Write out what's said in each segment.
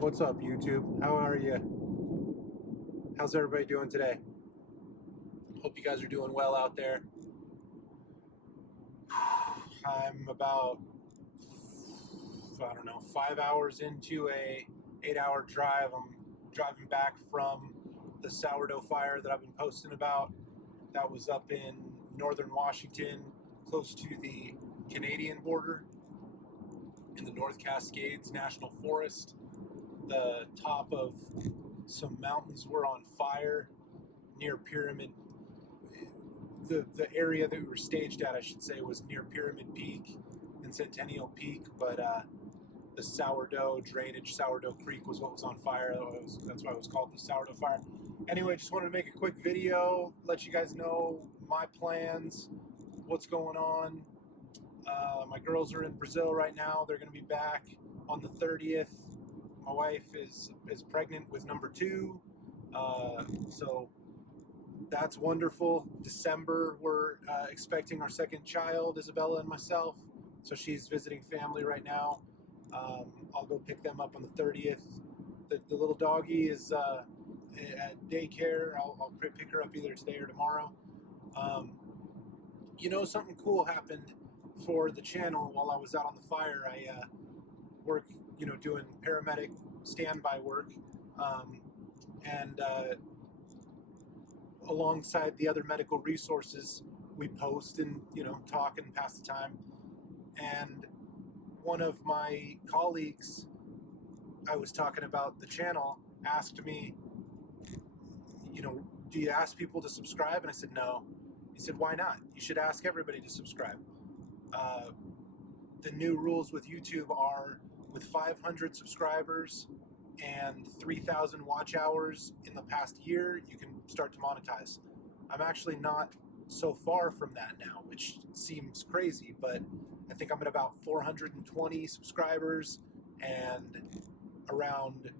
What's up, YouTube? How are you? How's everybody doing today? Hope you guys are doing well out there. I'm about, I don't know, 5 hours into a 8-hour drive. I'm driving back from the sourdough fire that I've been posting about. That was up in northern Washington, close to the Canadian border, in the North Cascades National Forest. The top of some mountains were on fire near Pyramid. The area that we were staged at, I should say, was near Pyramid Peak and Centennial Peak, but the sourdough creek was what was on fire. That's why it was called the sourdough fire. Anyway, just wanted to make a quick video, let you guys know my plans, what's going on. My girls are in Brazil right now. They're going to be back on the 30th. My wife is pregnant with number 2, so that's wonderful. December, we're expecting our second child, Isabella and myself. So she's visiting family right now. I'll go pick them up on the 30th. The little doggy is at daycare. I'll pick her up either today or tomorrow. Something cool happened for the channel while I was out on the fire. I work, doing paramedic standby work. And alongside the other medical resources, we post and talk and pass the time. And one of my colleagues, I was talking about the channel, asked me, do you ask people to subscribe? And I said no. He said, why not? You should ask everybody to subscribe. The new rules with YouTube are, with 500 subscribers and 3,000 watch hours in the past year, you can start to monetize. I'm actually not so far from that now, which seems crazy, but I think I'm at about 420 subscribers and around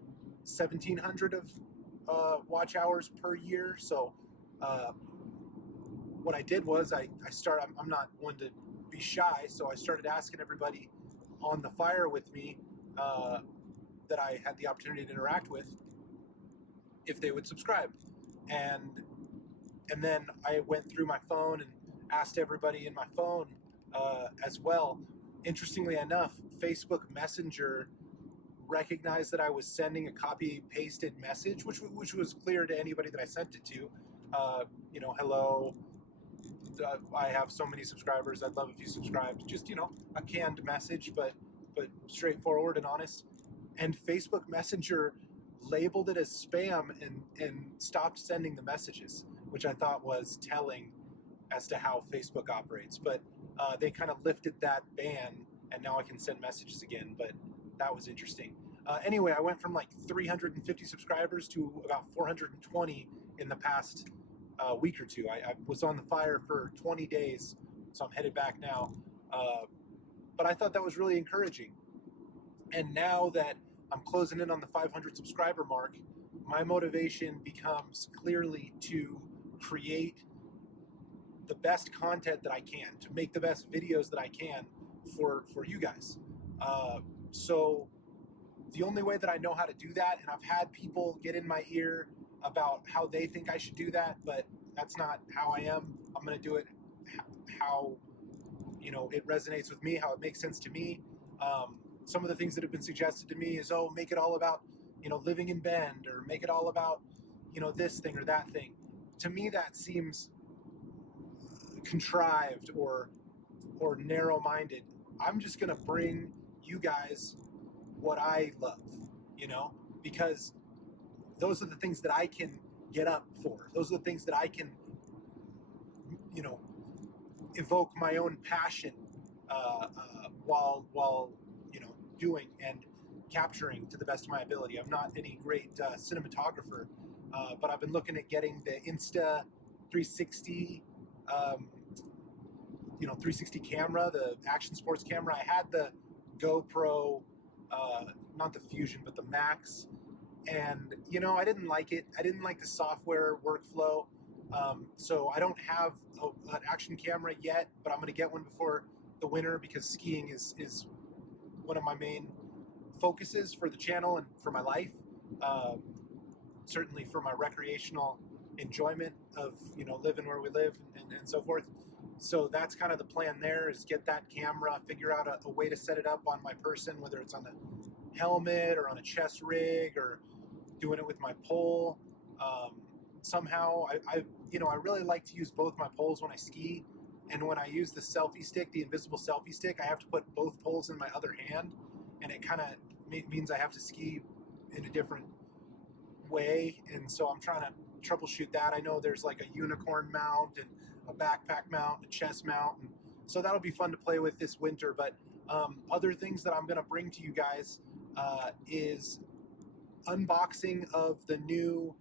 1,700 of watch hours per year. So what I did was I'm not one to be shy, so I started asking everybody on the fire with me that I had the opportunity to interact with if they would subscribe. And then I went through my phone and asked everybody in my phone as well. Interestingly enough, Facebook Messenger recognized that I was sending a copy-pasted message, which was clear to anybody that I sent it to. Hello, I have so many subscribers. I'd love if you subscribed. Just, a canned message, but straightforward and honest. And Facebook Messenger labeled it as spam and stopped sending the messages, which I thought was telling as to how Facebook operates. But they kind of lifted that ban, and now I can send messages again. But that was interesting. Anyway, I went from like 350 subscribers to about 420 in the past week or two. I was on the fire for 20 days, so I'm headed back now. But I thought that was really encouraging. And now that I'm closing in on the 500 subscriber mark, my motivation becomes clearly to create the best content that I can, to make the best videos that I can for you guys. So the only way that I know how to do that, and I've had people get in my ear about how they think I should do that, but that's not how I am. I'm going to do it how it resonates with me, how it makes sense to me. Some of the things that have been suggested to me is, make it all about, living in Bend, or make it all about, this thing or that thing. To me, that seems contrived or narrow-minded. I'm just going to bring you guys what I love, because those are the things that I can get up for. Those are the things that I can, evoke my own passion while doing and capturing to the best of my ability. I'm not any great cinematographer, but I've been looking at getting the Insta 360, 360 camera, the action sports camera. I had the GoPro, not the Fusion, but the Max, and I didn't like it. I didn't like the software workflow. So I don't have an action camera yet, but I'm going to get one before the winter, because skiing is one of my main focuses for the channel and for my life. Certainly for my recreational enjoyment of, you know, living where we live and so forth. So that's kind of the plan there, is get that camera, figure out a way to set it up on my person, whether it's on a helmet or on a chest rig or doing it with my pole. Somehow I really like to use both my poles when I ski. And when I use the selfie stick, the invisible selfie stick, I have to put both poles in my other hand. And it kind of means I have to ski in a different way. And so I'm trying to troubleshoot that. I know there's like a unicorn mount and a backpack mount, a chest mount. And so that'll be fun to play with this winter. But other things that I'm going to bring to you guys is unboxing of the new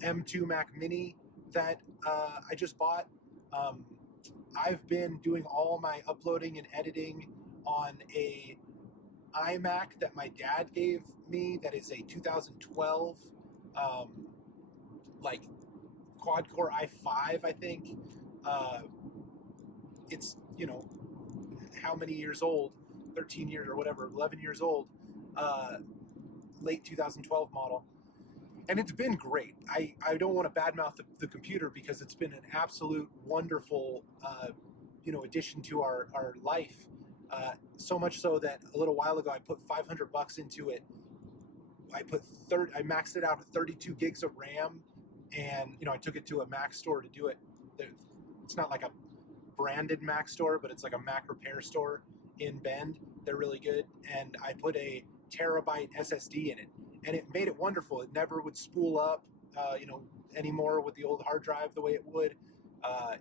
M2 Mac Mini that I just bought. I've been doing all my uploading and editing on a iMac that my dad gave me. That is a 2012 like quad core i5, I think. It's, you know, how many years old? 13 years or whatever, 11 years old. Late 2012 model. And it's been great. I don't want to badmouth the computer because it's been an absolute wonderful, addition to our life. So much so that a little while ago I put $500 into it. I maxed it out at 32 gigs of RAM, and I took it to a Mac store to do it. It's not like a branded Mac store, but it's like a Mac repair store in Bend. They're really good, and I put a terabyte SSD in it, and it made it wonderful. It never would spool up, anymore with the old hard drive the way it would.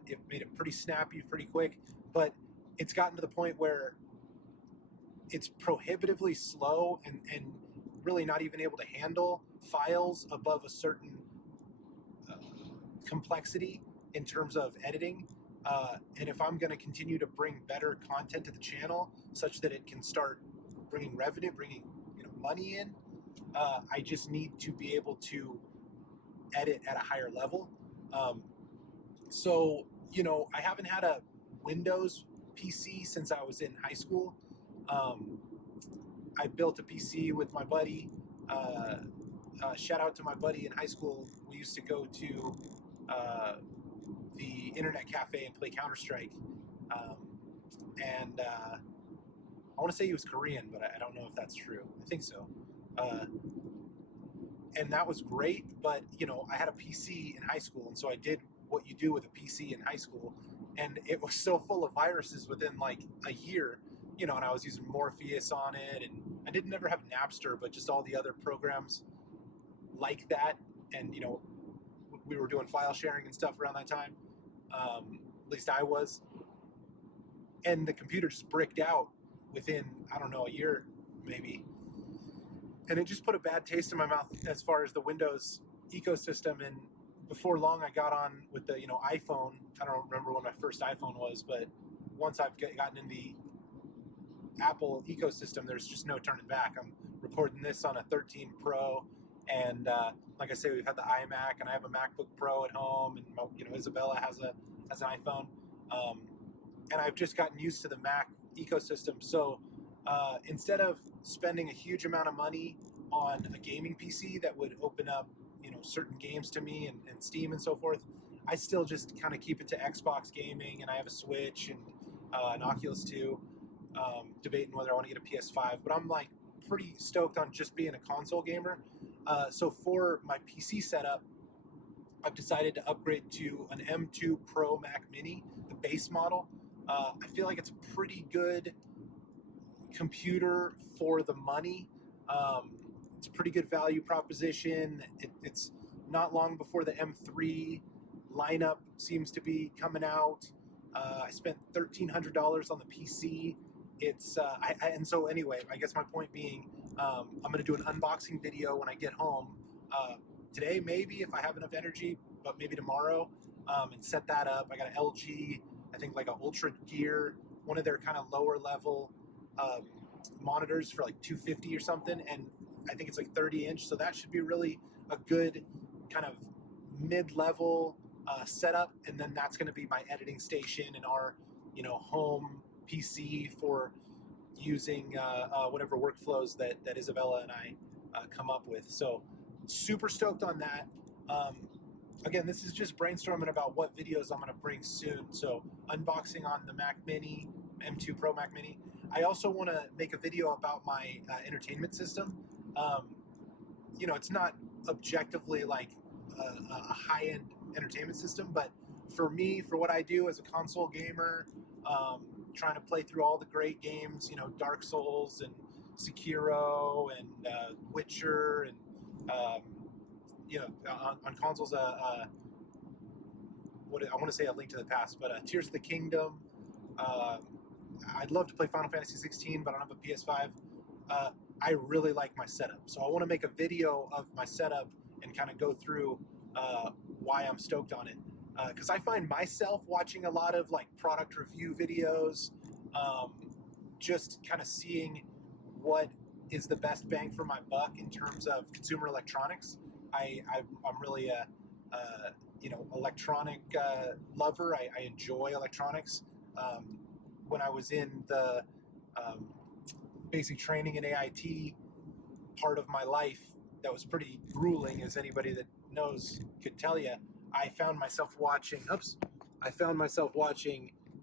It made it pretty snappy, pretty quick, but it's gotten to the point where it's prohibitively slow and really not even able to handle files above a certain complexity in terms of editing. And if I'm going to continue to bring better content to the channel such that it can start bringing revenue, bringing money in, I just need to be able to edit at a higher level. So I haven't had a Windows PC since I was in high school. I built a PC with my buddy. Shout out to my buddy in high school. We used to go to the internet cafe and play Counter-Strike. And I want to say he was Korean, but I don't know if that's true. I think so. And that was great, but I had a PC in high school, and so I did what you do with a PC in high school, and it was so full of viruses within like a year, and I was using Morpheus on it, and I didn't ever have Napster, but just all the other programs like that, and we were doing file sharing and stuff around that time. At least I was, and the computer just bricked out within, I don't know, a year maybe. And it just put a bad taste in my mouth as far as the Windows ecosystem. And before long, I got on with the iPhone. I don't remember when my first iPhone was, but once I've gotten in the Apple ecosystem, there's just no turning back. I'm recording this on a 13 Pro, and like I say, we've had the iMac, and I have a MacBook Pro at home, and Isabella has an iPhone, and I've just gotten used to the Mac ecosystem. So instead of spending a huge amount of money on a gaming PC that would open up certain games to me and Steam and so forth, I still just kind of keep it to Xbox gaming, and I have a Switch and an Oculus 2, debating whether I want to get a PS5, but I'm like pretty stoked on just being a console gamer. So for my PC setup, I've decided to upgrade to an M2 Pro Mac Mini, the base model. I feel like it's a pretty good computer for the money. It's a pretty good value proposition. It's not long before the M3 lineup seems to be coming out. I spent $1,300 on the PC. And so anyway, I guess my point being, I'm going to do an unboxing video when I get home. Today, maybe, if I have enough energy, but maybe tomorrow, and set that up. I got an LG, I think like an Ultra Gear, one of their kind of lower level monitors for like $250 or something, and I think it's like 30-inch, so that should be really a good kind of mid-level setup. And then that's going to be my editing station and our home PC for using whatever workflows that Isabella and I come up with. So super stoked on that. Again, this is just brainstorming about what videos I'm going to bring soon. So unboxing on the Mac Mini, M2 Pro Mac Mini. I also want to make a video about my entertainment system. It's not objectively like a high-end entertainment system, but for me, for what I do as a console gamer, trying to play through all the great games, Dark Souls and Sekiro and Witcher and on consoles, what I want to say, A Link to the Past, but Tears of the Kingdom. I'd love to play Final Fantasy 16, but I don't have a PS5. I really like my setup, so I want to make a video of my setup and kind of go through why I'm stoked on it. Because I find myself watching a lot of like product review videos, just kind of seeing what is the best bang for my buck in terms of consumer electronics. I'm really a electronic lover. I enjoy electronics. When I was in the basic training in AIT part of my life, that was pretty grueling, as anybody that knows could tell you. I found myself watching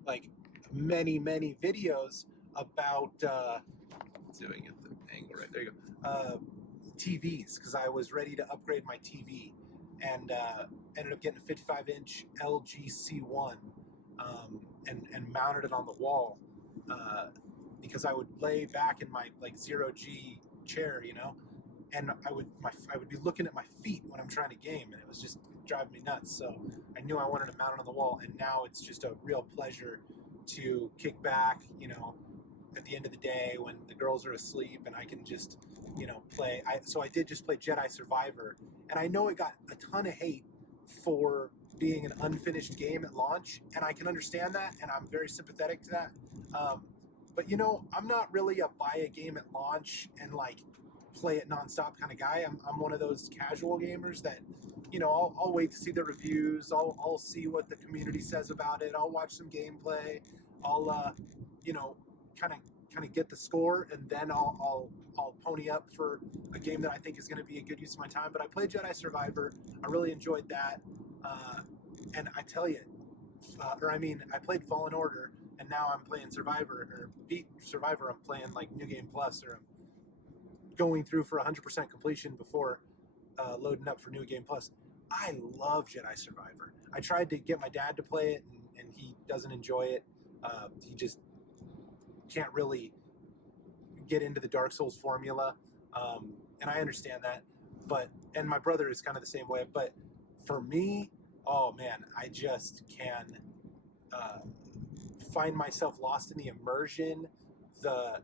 like many videos about doing it the angle right there you go, TVs, because I was ready to upgrade my TV, and ended up getting a 55-inch LG C1, and mounted it on the wall, because I would lay back in my like 0G chair, and I would be looking at my feet when I'm trying to game, and it was just driving me nuts. So I knew I wanted to mount it on the wall, and now it's just a real pleasure to kick back, at the end of the day when the girls are asleep and I can just, play. So I did just play Jedi Survivor, and I know it got a ton of hate for being an unfinished game at launch, and I can understand that, and I'm very sympathetic to that. But I'm not really a buy a game at launch and like play it nonstop kind of guy. I'm one of those casual gamers that, I'll wait to see the reviews. I'll see what the community says about it. I'll watch some gameplay. I'll kind of get the score, and then I'll pony up for a game that I think is going to be a good use of my time. But I played Jedi Survivor. I really enjoyed that, and I tell you, I played Fallen Order, and now I'm playing Survivor, or beat Survivor. I'm playing like New Game Plus, or I'm going through for 100% completion before loading up for New Game Plus. I love Jedi Survivor. I tried to get my dad to play it, and he doesn't enjoy it. He just can't really get into the Dark Souls formula, and I understand that. And my brother is kind of the same way. But for me, oh man, I just can find myself lost in the immersion, the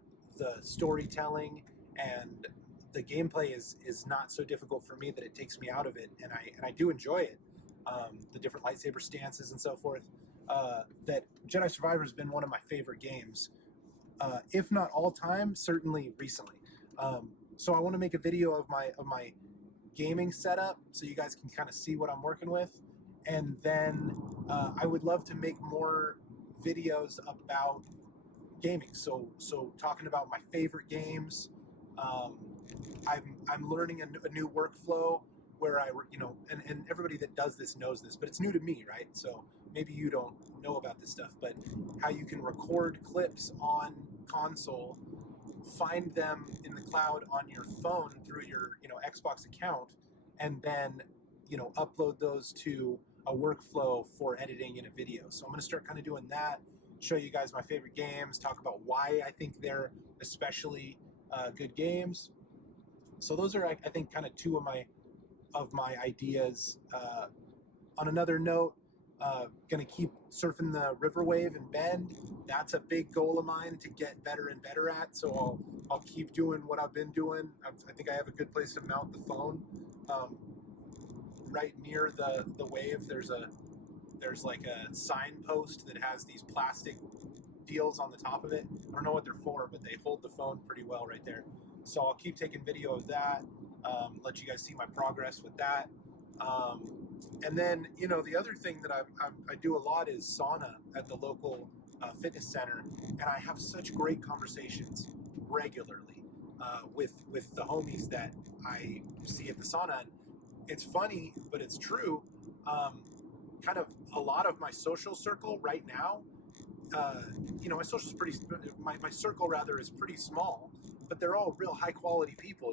storytelling, and the gameplay is not so difficult for me that it takes me out of it, and I do enjoy it. The different lightsaber stances and so forth. That Jedi Survivor has been one of my favorite games, if not all time, certainly recently. So I want to make a video of my gaming setup so you guys can kind of see what I'm working with, and then I would love to make more videos about gaming. So talking about my favorite games. I'm learning a new workflow where and everybody that does this knows this, but it's new to me, right? So maybe you don't know about this stuff, but how you can record clips on console, find them in the cloud on your phone through your Xbox account, and then upload those to a workflow for editing in a video. So I'm going to start kind of doing that, show you guys my favorite games, talk about why I think they're especially good games. So those are, I think, kind of two of my ideas. On another note, going to keep surfing the river wave in Bend. That's a big goal of mine to get better and better at. So I'll keep doing what I've been doing. I think I have a good place to mount the phone. Right near the wave, there's like a signpost that has these plastic deals on the top of it. I don't know what they're for, but they hold the phone pretty well right there. So I'll keep taking video of that, let you guys see my progress with that. And then, the other thing that I do a lot is sauna at the local fitness center, and I have such great conversations regularly with the homies that I see at the sauna. And it's funny, but it's true. Kind of a lot of my social circle right now, my social is my circle rather is pretty small, but they're all real high quality people,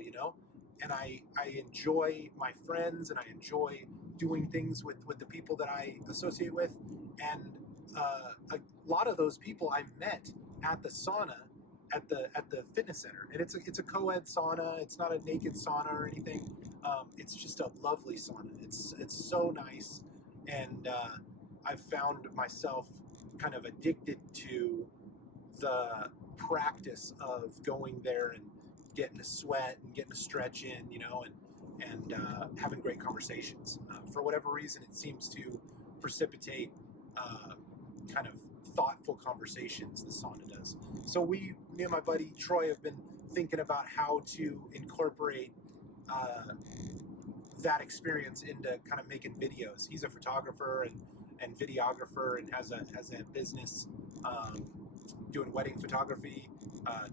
and I enjoy my friends, and I enjoy doing things with the people that I associate with, and a lot of those people I met at the sauna at the fitness center, and it's a co-ed sauna. It's not a naked sauna or anything. It's just a lovely sauna. It's so nice, and I've found myself kind of addicted to the practice of going there and getting a sweat and getting a stretch in, and having great conversations. For whatever reason, it seems to precipitate kind of thoughtful conversations, the sauna does. So me and my buddy Troy have been thinking about how to incorporate that experience into kind of making videos. He's a photographer and videographer, and has a business doing wedding photography.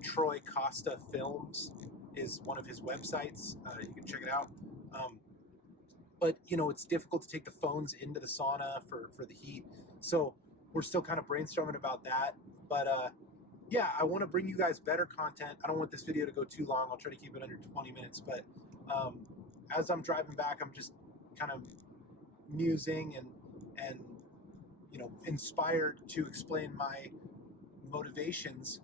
Troy Costa Films is one of his websites. You can check it out. But it's difficult to take the phones into the sauna for the heat. So we're still kind of brainstorming about that. But yeah, I want to bring you guys better content. I don't want this video to go too long. I'll try to keep it under 20 minutes. But as I'm driving back, I'm just kind of musing and inspired to explain my motivations.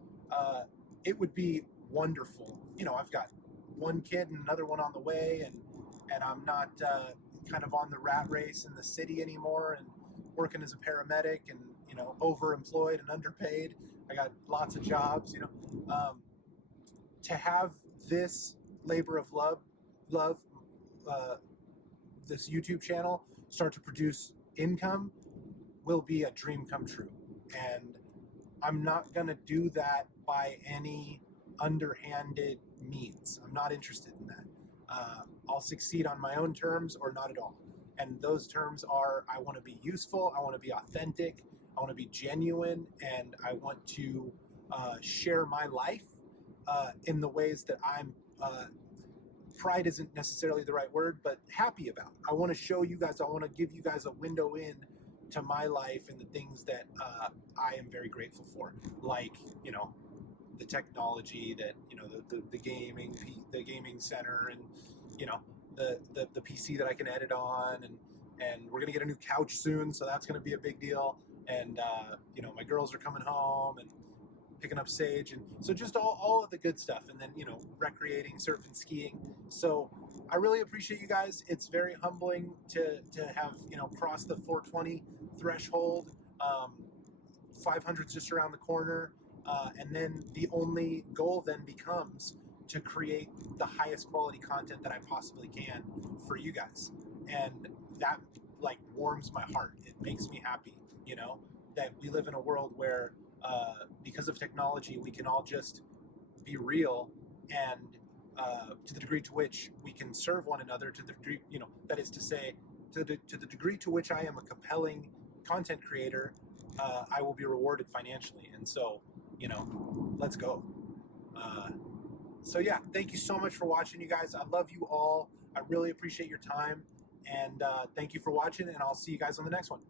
It would be wonderful. I've got one kid and another one on the way, and I'm not kind of on the rat race in the city anymore, and working as a paramedic, and overemployed and underpaid. I got lots of jobs. To have this labor of love, this YouTube channel start to produce income will be a dream come true. And I'm not going to do that by any underhanded means. I'm not interested in that. I'll succeed on my own terms or not at all. And those terms are, I want to be useful, I want to be authentic, I want to be genuine, and I want to share my life in the ways that I'm, pride isn't necessarily the right word, but happy about. I want to show you guys, I want to give you guys a window in to my life and the things that I am very grateful for, like the technology that the gaming center, and the PC that I can edit on, and we're gonna get a new couch soon, so that's gonna be a big deal. And my girls are coming home and picking up Sage, and so just all of the good stuff, and then recreating, surfing, skiing. So I really appreciate you guys. It's very humbling to have crossed the 420 threshold. 500's just around the corner, and then the only goal then becomes to create the highest quality content that I possibly can for you guys, and that warms my heart. It makes me happy, that we live in a world where because of technology we can all just be real, and to the degree to which we can serve one another, to the degree, that is to say, to the degree to which I am a compelling content creator, I will be rewarded financially. And so, let's go. So yeah, thank you so much for watching, you guys. I love you all. I really appreciate your time, and thank you for watching, and I'll see you guys on the next one.